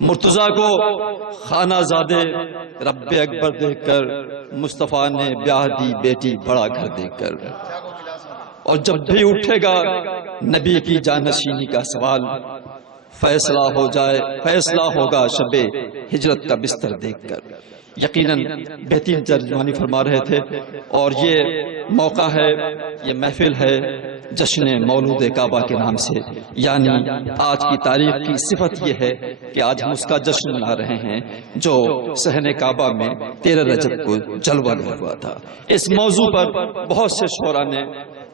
مرتضیٰ کو خانہ زادے رب اکبر دیکھ کر مصطفیٰ نے بیاہ دی بیٹی بڑا گھر دیکھ کر، اور جب بھی اٹھے گا نبی کی جانشینی کا سوال، فیصلہ ہوگا شب ہجرت کا بستر دیکھ کر۔ یقیناً بہترین ترجمانی فرما رہے تھے، اور یہ موقع ہے، یہ محفل ہے جشن مولود کعبہ کے نام سے، یعنی آج کی تاریخ کی صفت یہ ہے کہ آج ہم اس کا جشن منا رہے ہیں جو صحن کعبہ میں 13 رجب کو جلوہ ہوا تھا۔ اس موضوع پر بہت سے شعراء نے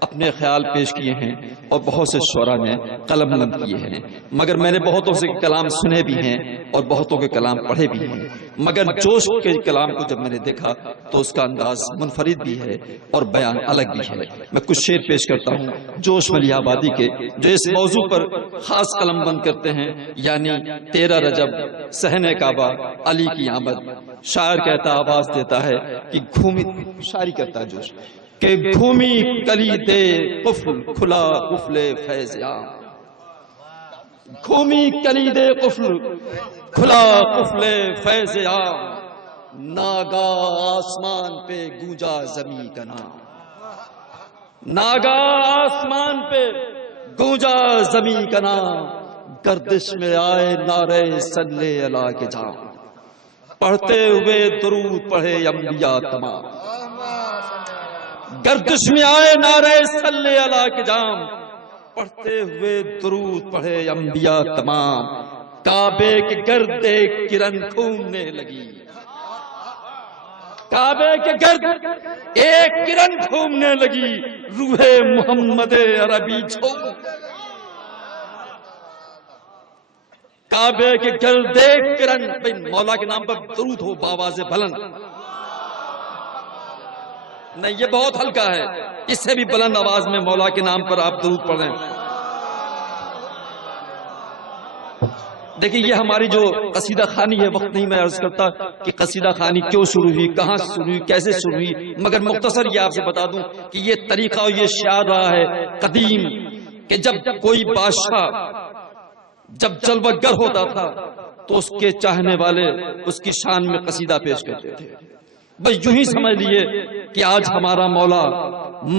اپنے خیال پیش کیے ہیں اور بہت سے شعراء نے قلم بلند کیے ہیں، مگر میں نے بہتوں سے کلام سنے بھی ہیں اور بہتوں کے کلام پڑھے بھی ہیں، مگر جوش کے کلام کو جب میں نے دیکھا تو اس کا انداز منفرد بھی ہے اور بیان الگ بھی ہے۔ میں کچھ شعر پیش کرتا ہوں جوش ملی آبادی کے، جو اس موضوع پر خاص قلم بند کرتے ہیں، یعنی 13 رجب صحن کعبہ علی کی آمد۔ شاعر کہتا، آواز دیتا ہے کہ گھومی، شاعری کرتا ہے جوش، کہ گھومی کلید قفل کھلا قفل فیض عام، گھومی کلید قفل کھلا قفل فیض عام، ناگاہ آسمان پہ گونجا زمیں کا نام، ناگاہ آسمان پہ گونجا زمیں کا نام، گردش میں آئے نعرے صلی اللہ کے جام، پڑھتے ہوئے درود پڑھے انبیاء تمام، گردش میں آئے نعرے صلی اللہ کے جام، پڑھتے ہوئے درود پڑھے انبیاء تمام، کعبے کے گرد ایک کرن گھومنے لگی، کعبے کے گرد ایک کرن گھومنے لگی، روح محمد عربی جھوم، کعبے کے گرد ایک کرن، مولا کے نام پر درود ہو باواز بلند، نہیں یہ بہت ہلکا ہے، اس سے بھی بلند آواز میں مولا کے نام پر آپ درود پڑھ رہے ہیں۔ دیکھیں یہ ہماری جو قصیدہ خوانی ہے، وقت نہیں میں عرض کرتا کہ قصیدہ خوانی کیوں شروع ہوئی، کہاں سے شروع ہوئی، کیسے شروع ہوئی، مگر مختصر یہ آپ سے بتا دوں کہ یہ طریقہ اور یہ شعار رہا ہے قدیم، کہ جب کوئی بادشاہ جب جلوہ گر ہوتا تھا تو اس کے چاہنے والے اس کی شان میں قصیدہ پیش کرتے تھے۔ بس یوں ہی سمجھ لیے کہ آج ہمارا مولا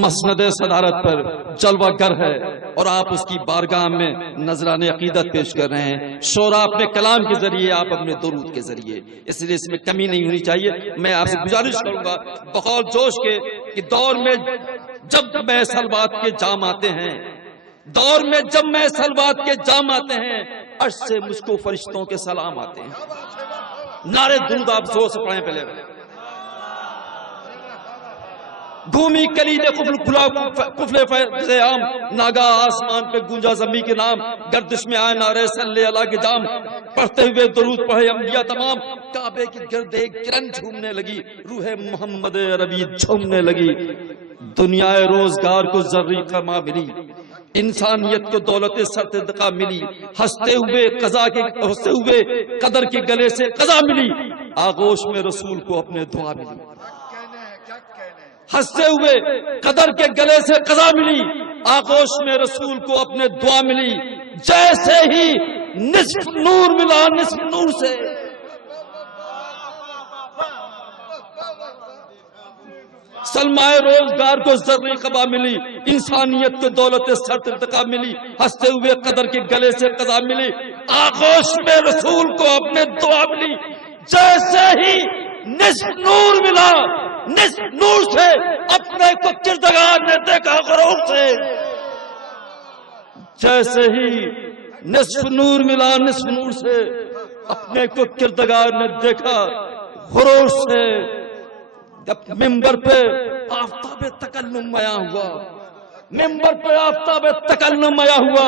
مسند صدارت پر جلوہ گر ہے اور آپ اس کی بارگاہ میں نذران عقیدت پیش کر رہے ہیں، شعراء اپنے کلام کے ذریعے، آپ اپنے درود کے ذریعے، اس لیے اس میں کمی نہیں ہونی چاہیے۔ میں آپ سے گزارش کروں گا بقول جوش کے کہ دور میں جب میں سلوات کے جام آتے ہیں، دور میں جب میں سلوات کے جام آتے ہیں، عرش سے مجھ کو فرشتوں کے سلام آتے ہیں۔ نعرے درود آپ زور سے پڑھیں پہلے۔ گھومی کلید قفل کھلا قفل فیض عام، ناگاہ آسمان پہ گونجا زمیں کے نام، گردش میں آئے نعرے صلی اللہ کے جام، پڑھتے ہوئے درود پڑھے انبیاء تمام، کعبے کی گرد ایک کرن جھومنے لگی، روح محمد عربی جھومنے لگی، دنیا روزگار کو زرعی خرما ملی، انسانیت کو دولت سرتقا ملی، ہنستے ہوئے قدر کے گلے سے قضا ملی، آغوش میں رسول کو اپنے دعا ملی، ہنستے ہوئے قدر کے گلے سے قضا ملی، آغوش میں رسول کو اپنے دعا ملی، جیسے ہی نصف نور ملا نصف نور سے، سلمائے روزگار کو زرعی قبا ملی، انسانیت کو دولت سر ارتقا ملی، ہنستے ہوئے قدر کے گلے سے قضا ملی، آغوش میں رسول کو اپنے دعا ملی، جیسے ہی نصف نور ملا نصف نور سے، اپنے کو کردگار نے دیکھا غرور سے، جیسے ہی نصف نور ملا نصف نور سے، اپنے کو کردگار نے دیکھا غرور سے، ممبر پہ آفتاب تکلم آیا ہوا، ممبر پہ آفتاب تکلم آیا ہوا،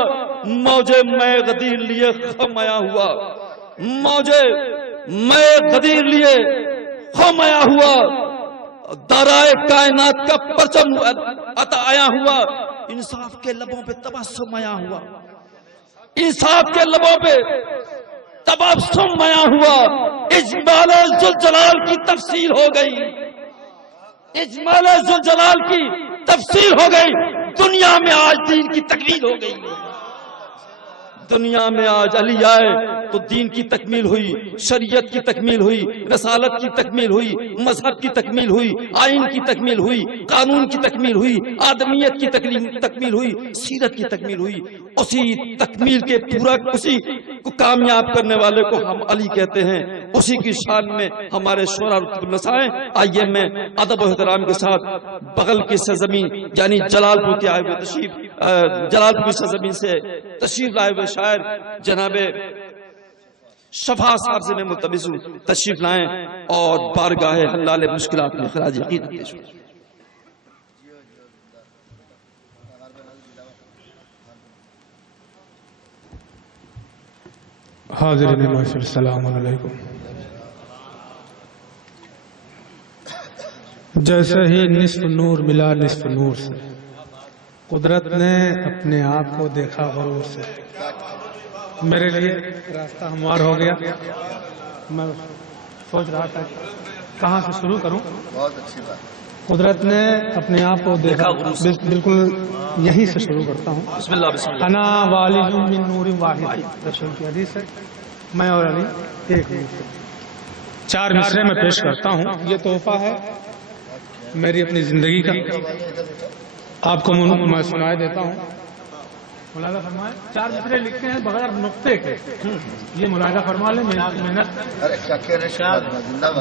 موجے میں غدیر لیے خم آیا ہوا، موجے میں غدیر لیے خم آیا ہوا، دارائے کائنات کا پرچم عطا آیا ہوا، انصاف کے لبوں پہ تبسم آیا ہوا، انصاف کے لبوں پہ تبسم آیا ہوا، اجمال ذوالجلال کی تفسیر ہو گئی، اجمال ذوالجلال کی تفسیر ہو گئی، دنیا میں آج دین کی تکمیل ہو گئی، دنیا میں آج علی آئے تو دین کی تکمیل ہوئی، شریعت کی تکمیل ہوئی، رسالت کی تکمیل ہوئی، مذہب کی تکمیل ہوئی، آئین کی تکمیل ہوئی، قانون کی تکمیل ہوئی، آدمیت کی تکمیل ہوئی، سیرت کی تکمیل ہوئی۔ اسی تکمیل کے پورا اسی کو کامیاب کرنے والے کو ہم علی کہتے ہیں، اسی کی شان میں ہمارے شعراء رتب النسائیں۔ آئیے میں ادب و احترام کے ساتھ بغل کی سرزمین یعنی جلال پور کے آئے ہوئے جلال پور کی سرزمین سے تشریف لائے ہوئے شاعر جناب شفا صاحب سے میں ملتمس ہوں تشریف لائیں اور بارگاہ حلال مشکلات میں خراج عقیدت پیش کریں۔ حاضرین محفل السلام علیکم۔ جیسے ہی نصف نور ملا نصف نور سے، قدرت نے اپنے آپ کو دیکھا غرور سے، میرے لیے راستہ ہموار ہو گیا۔ میں سوچ رہا تھا کہاں سے شروع کروں۔ بہت اچھی بات۔ قدرت نے اپنے آپ کو دیکھا، بالکل یہیں سے شروع کرتا ہوں۔ بسم اللہ بسم اللہ۔ انا والد من نور واحد، رسول کی حدیث ہے، میں اور علی ایک نور سے۔ 4 مصرے میں پیش کرتا ہوں، یہ تحفہ ہے میری اپنی زندگی کا، آپ کو میں سنائے دیتا ہوں۔ ملاحظہ فرمائیں، 4 مصرے لکھتے ہیں بغیر نقطے کے، یہ ملاحظہ فرما لیں، محنت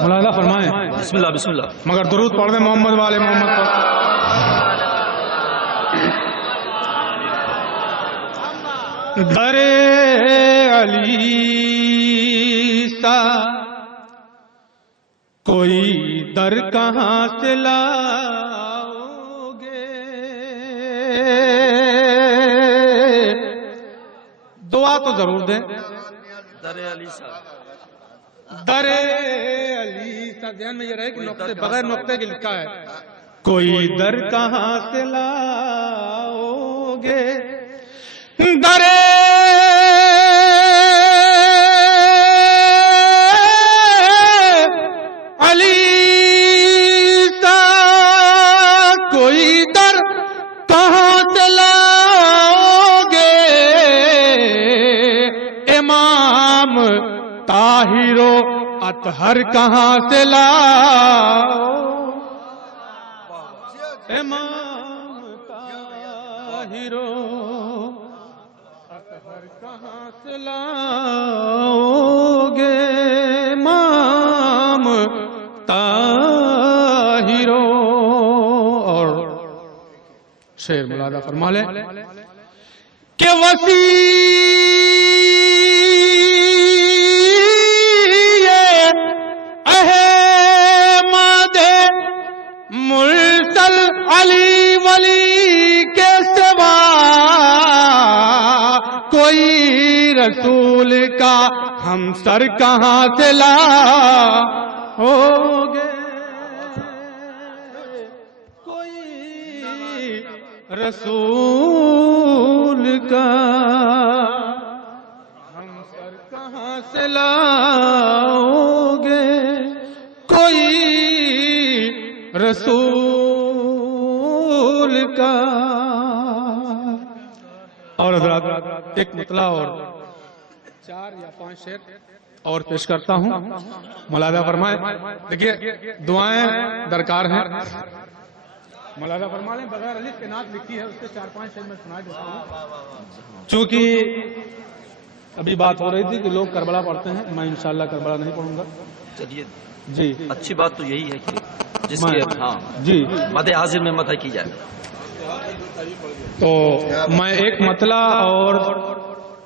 ملاحظہ فرمائیں۔ بسم اللہ بسم اللہ۔ مگر درود پڑھ دیں محمد والے محمد پر۔ در علی سا کوئی در کہاں سے لاؤ گے، دعا تو ضرور دیں۔ در علی صاحب، در علی سا، دھیان میں یہ رہے کہ نقطے بغیر نقطے کے لکھا ہے۔ کوئی در کہاں سے لاؤ گے، در علی سا کوئی در کہاں سے لاؤ گے، امام طاہر و اطہر کہاں سے لاؤ، امام طاہر و اطہر کہاں سے لاؤ گے، امام طاہر اور شعر ملاحظہ فرما لیں کہ وسیع احمد مرسل علی ولی کے سوا کوئی رسول کا ہم سر کہاں سے لاؤ گے، کوئی رسول کا ہم سر کہاں سے لاؤ گے، کوئی رسول کا۔ اور حضرات ایک مطلع اور 4 یا 5 شعر اور پیش کرتا ہوں، ملاحظہ فرمائیں۔ دیکھیے دعائیں درکار ہیں، ملاحظہ فرما لیں۔ بغیر الف کے نعت لکھی ہے، اس سے 4-5 شعر میں سنا دیتا ہوں۔ چونکہ ابھی بات ہو رہی تھی کہ لوگ کربلا پڑھتے ہیں، میں انشاءاللہ کربلا نہیں پڑھوں گا۔ چلیے جی اچھی بات تو یہی ہے کہ جس کے ہاں جی مد حاضر میں مدح کی جائے۔ تو میں ایک مطلع اور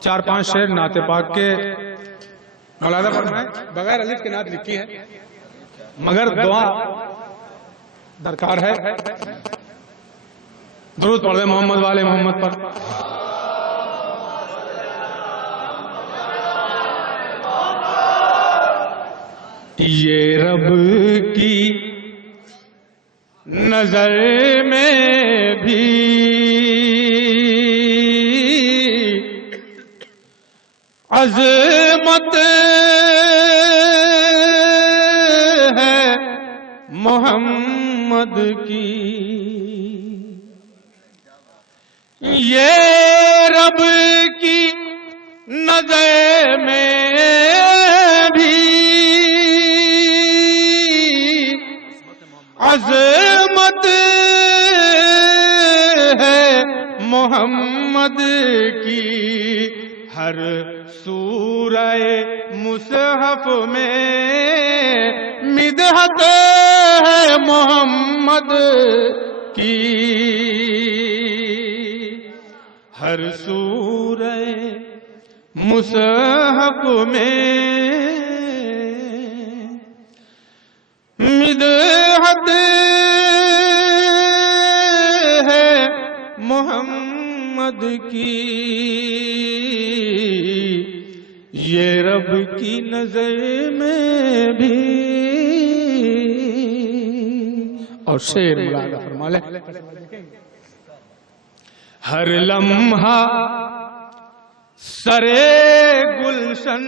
4-5 شعر نعت پاک کے ملاحظہ فرمائیں۔ بغیر الف کے نعت لکھی ہے مگر دعا درکار ہے۔ درود پڑھ دیں محمد والے محمد پر۔ یہ رب کی نظر میں بھی عظمت ہے محمد کی، یہ رب کی نظر میں بھی عظمت ہے محمد کی، ہر سورہ مصحف میں مدحت ہے محمد کی، ہر سورہ مصحف میں مدحت ہے محمد کی، یہ رب کی نظر میں بھی۔ اور شعر ملاحظہ فرما لیں، ہر لمحہ سرے گلشن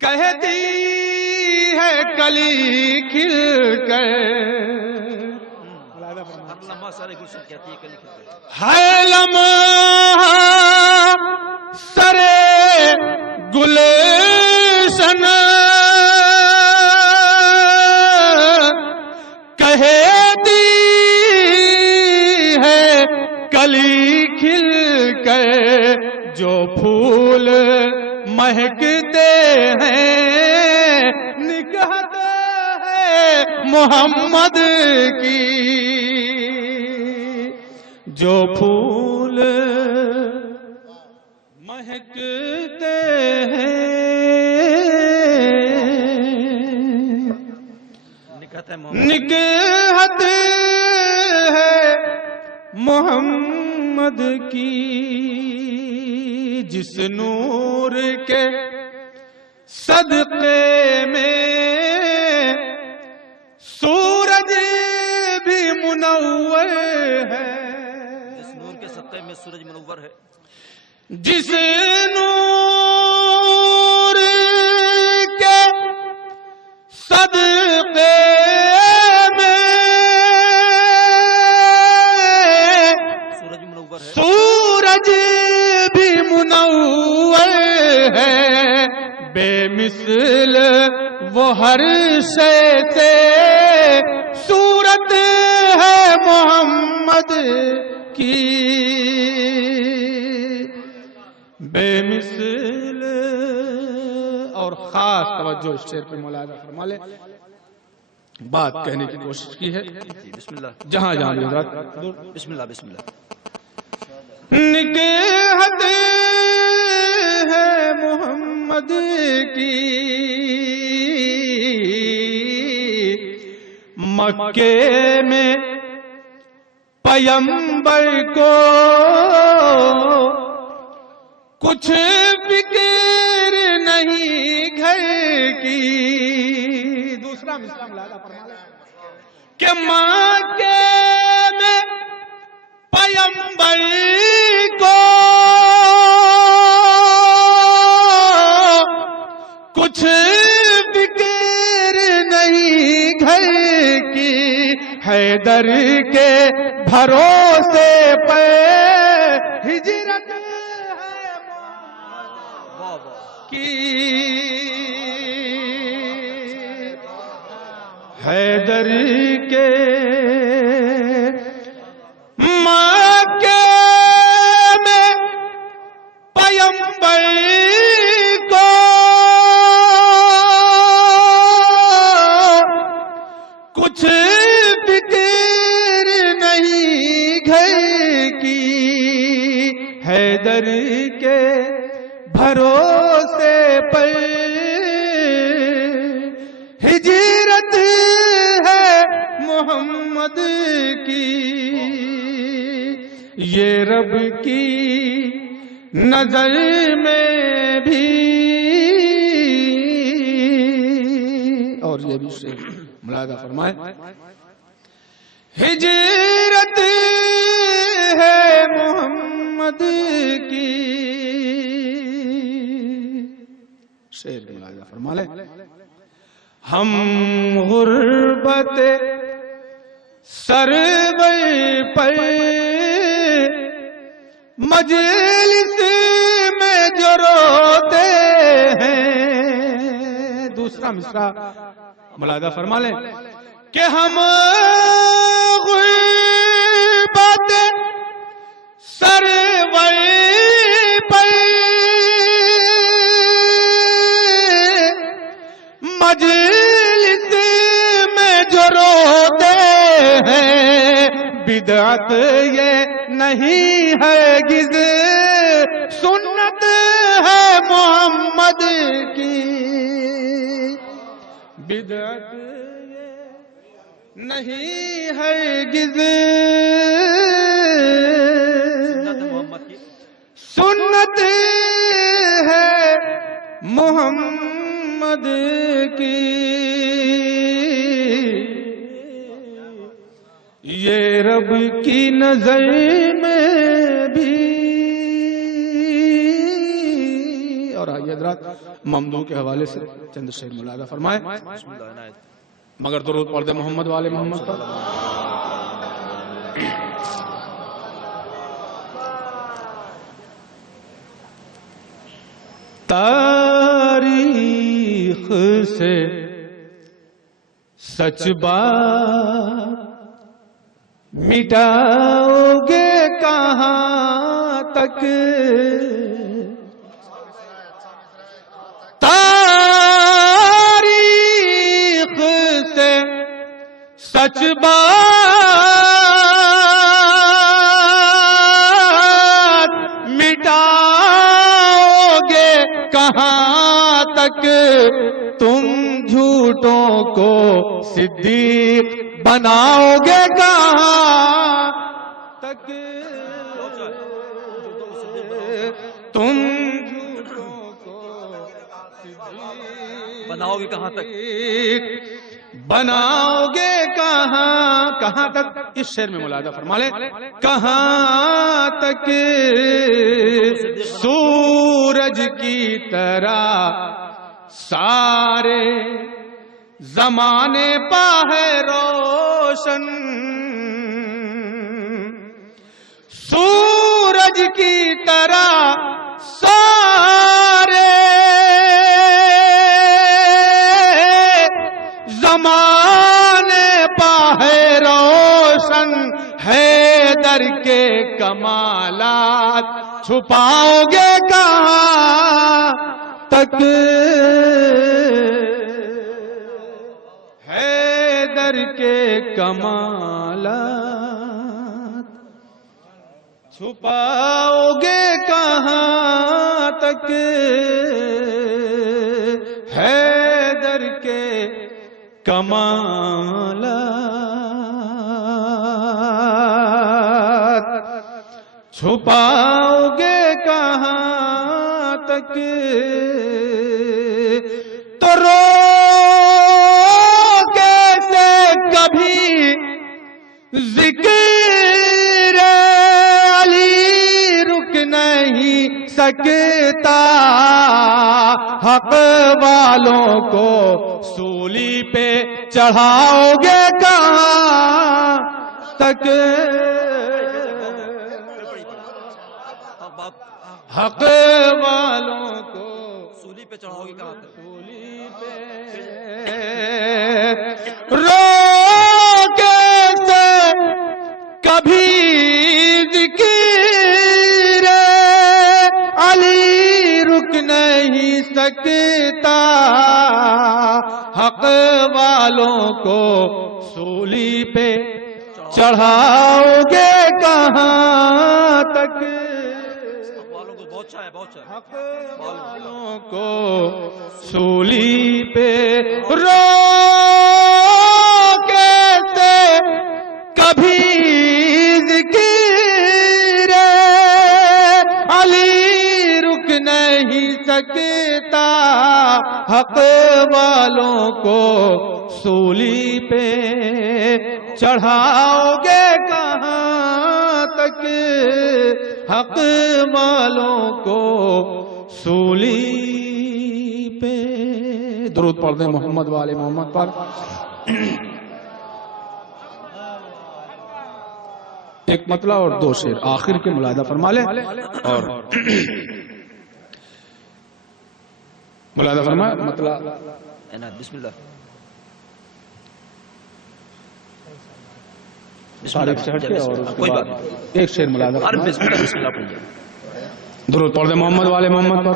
کہتی ہے کلی کھل کر، ہر لمحہ سرے گلشن کہتی ہے کلی کھل کر، جو پھول مہکتے ہیں نکہت ہے محمد کی، جو پھول مہکتے ہیں نکہت ہے محمد کی، جس نور کے صدقے میں سورج بھی منور ہے، جس نور کے صدقے میں سورج منور ہے، جس نور کے صدقے سورج بھی منور ہے، بے مثل وہ ہر شے سے صورت ہے محمد کی، بے مثل۔ اور خاص توجہ اس شعر پہ ملاحظہ فرما لے، بات کہنے کی کوشش کی ہے، بسم اللہ جہاں جہاں بھی حضرات بسم اللہ بسم اللہ۔ نکہت ہے محمد کی، مکے میں پیمبر کو کچھ فکر نہیں گھر کی، دوسرا مثال کہ مکے میں پیمبر کو کچھ فکر نہیں گھر کی، حیدر کے بھروسے پہ ہجرت ہے کی، حیدر کے مکے میں پیمبر کو کچھ فکر نہیں گھر کی، حیدر کے بھروسے پر ہجرت ہے محمد کی، یہ رب کی نظر میں بھی۔ اور یہ بھی ملاحظہ فرمائے، ہجرت ہے محمد کی، شعر ملاحظہ فرما لے، ہم غربت سرور پر مجلس جو روتے ہیں. دوسرا مصرع ملاحظہ فرما لیں کہ ہم غیبت سرور پر مجلس میں جو روتے ہیں. بدعت یہ نہیں ہے گز سنت ہے محمد کی. بدعت یہ نہیں ہے گز سنت ہے محمد کی. یہ رب کی نظر میں بھی. اور آئیے حضرات ممدوح کے حوالے سے چند شعر ملاحظہ فرمائے. مگر درود پڑھ دے محمد والے محمد پر. تاریخ سے سچ بات مٹاؤ گے کہاں تک. تاریخ سے سچ بات مٹاؤ گے کہاں تک. تم جھوٹوں کو صدیق بناؤ گے کہاں تک. تم جھوٹوں کو بناؤ گے کہاں تک. بناؤ گے کہاں تک. اس شعر میں ملاحظہ فرما لیں کہاں تک. سورج کی طرح سارے زمانے پا ہے روشن. سورج کی طرح سارے زمانے پا ہے روشن. حیدر کے کمالات چھپاؤ گے کہاں تک. حیدر کے کمالات چھپاؤ گے کہاں تک. حیدر کے کمالات چھپاؤ گے کہاں تک. تو رو کیسے کبھی ذکر علی رک نہیں سکتا. حق والوں کو سولی پہ چڑھاؤ گے کہاں تک. حق والوں کو سولی پہ چڑھاؤ گے کہاں تک. سولی پہ رو کیسے کبھی ذکر علی رک نہیں سکتا. حق والوں کو سولی پہ چڑھاؤ گے کہاں تک. حق والوں کو سولی پہ رو کیسے کبھی ذکر علی رک نہیں سکتا. حق والوں کو سولی پہ چڑھاؤ گے کہاں تک. حق والوں کو سولی پہ. درود پڑھ دیں محمد والے محمد پر. ایک مطلع اور دو شعر آخر کے ملاحظہ فرما لیں. اور ملاحظہ فرمائے مطلب بسم اللہ تاریخ سے ہٹ کے اور اس کے کوئی بعد بات ایک شعر ملاحظہ فرمائے. بسم اللہ بسم اللہ پڑھیے. درود پڑھ دیں محمد والے محمد پر.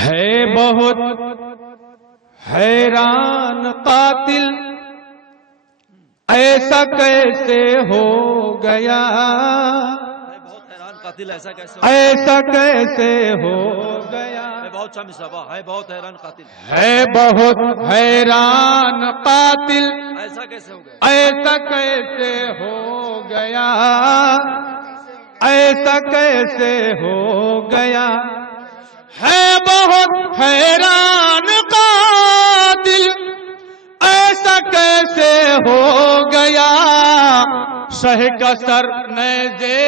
ہے بہت حیران قاتل ایسا کیسے ہو گیا، بہت حیران قاتل ایسا کیسے ایسا کیسے ہو گیا، بہت شامی صاحبہ ہے بہت حیران قاتل ہے بہت حیران قاتل ایسا کیسے ہو گیا، ایسا کیسے ہو گیا، ایسا کیسے ہو گیا، ہے بہت حیران قاتل ایسا کیسے ہو گیا، شہ کا سر نیزے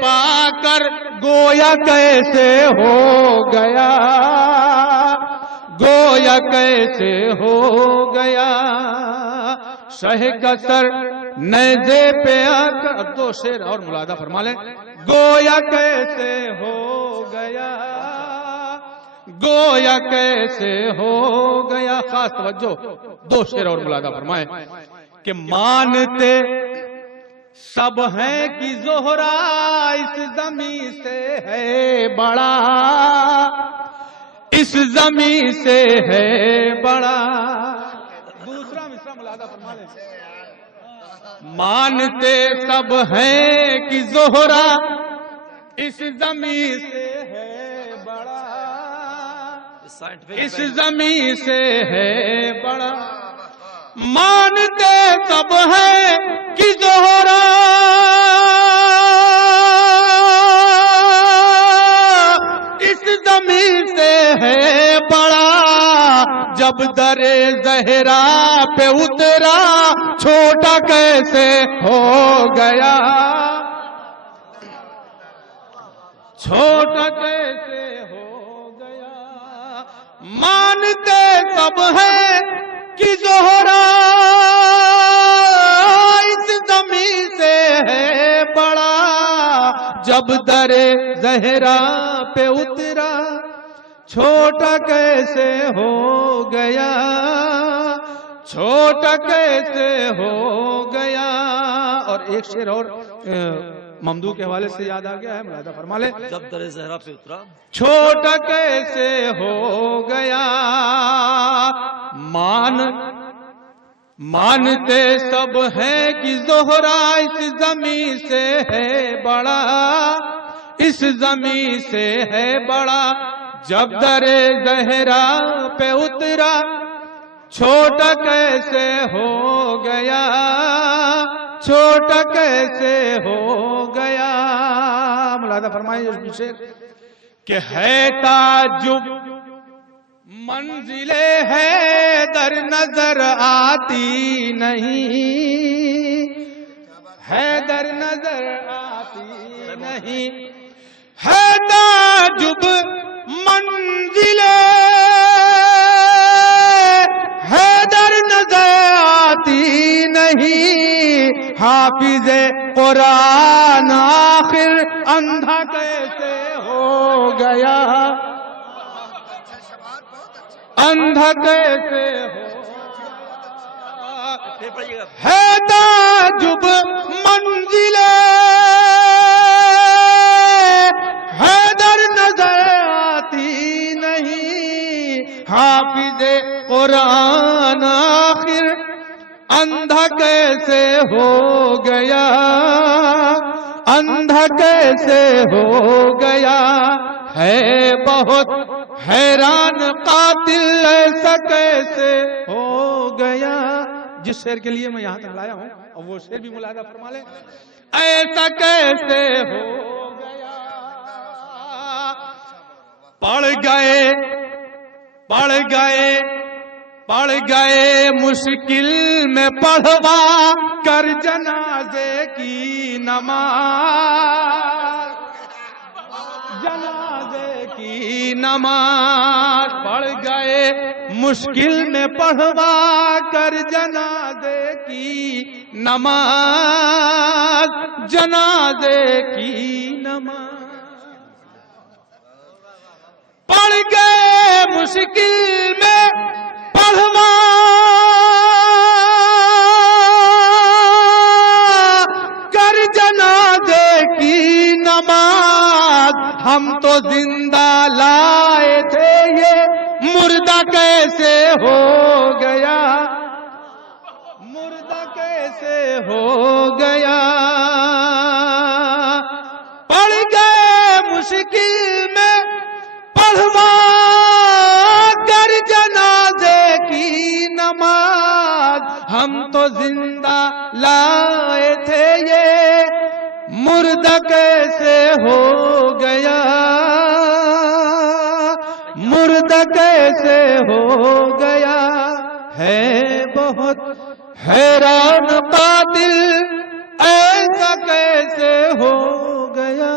پا کر گویا کیسے ہو گیا، گویا کیسے ہو گیا، شہ کا سر نیزے پہ آ کر. اب دو شعر اور ملاحظہ فرما لیں. گویا کیسے ہو گیا، گویا کیسے ہو گیا. خاص توجہ، دو شعر اور ملاحظہ فرمائیں کہ مانتے سب ہیں کہ زہرا اس زمین سے ہے بڑا، اس زمین سے ہے بڑا. دوسرا مصرع ملاحظہ فرما لیں. مانتے سب ہیں کہ زہرا اس زمین سے ہے بڑا، اس زمین سے ہے بڑا. مانتے سب ہیں کہ زہرا اس زمین سے ہے بڑا، جب در زہرا پہ اترا چھوٹا کیسے ہو گیا، چھوٹا کیسے ہو گیا. مانتے سب ہیں کہ زہرا اس زمین سے ہے بڑا، جب در زہرا پہ اترا چھوٹا کیسے ہو گیا، چھوٹا کیسے ہو گیا. اور ایک شعر اور ممدوح کے حوالے سے یاد آ گیا ہے، ملاحظہ فرما لیں. جب در زہرا پہ اترا چھوٹا کیسے ہو گیا، مانتے سب ہیں کہ زہرا اس زمین سے ہے بڑا، اس زمین سے ہے بڑا، جب در زہرا پہ اترا چھوٹا کیسے ہو گیا، چھوٹا کیسے ہو گیا. ملاحظہ فرمائیں اس پیچھے کہ ہے تعجب منزل حیدر نظر آتی نہیں، حیدر نظر آتی نہیں، ہے تعجب منزل حیدر نظر آتی نہیں، حافظ قرآن آخر اندھا کیسے ہو گیا، اندھا کیسے ہو گیا، ہے تعجب منزل حیدر نظر آتی نہیں، حافظ قرآن آخر اندھا کیسے ہو گیا، اندھا کیسے ہو گیا. ہے بہت حیران قاتل ایسا کیسے ہو گیا. جس شعر کے لیے میں یہاں تک لایا ہوں اور وہ شعر بھی ملاحظہ فرما لیں. ایسا کیسے ہو گیا، پڑھ گئے مشکل میں پڑھوا کر جنازے کی نماز، جنازے کی نماز. پڑھ گئے مشکل میں پڑھوا کر جنازے کی نماز، جنازے کی نماز پڑھ گئے مشکل میں پڑھوا کر جنازے کی نماز ہم تو زندہ لائے تھے یہ مردہ کیسے ہو گیا مردہ کیسے ہو گیا پڑھ گئے مشکل میں پڑھوا کر جنازے کی نماز ہم تو زندہ لائے تھے یہ مردہ کیسے ہو گیا مردہ کیسے ہو گیا ہے بہت حیران قاتل ایسا کیسے ہو گیا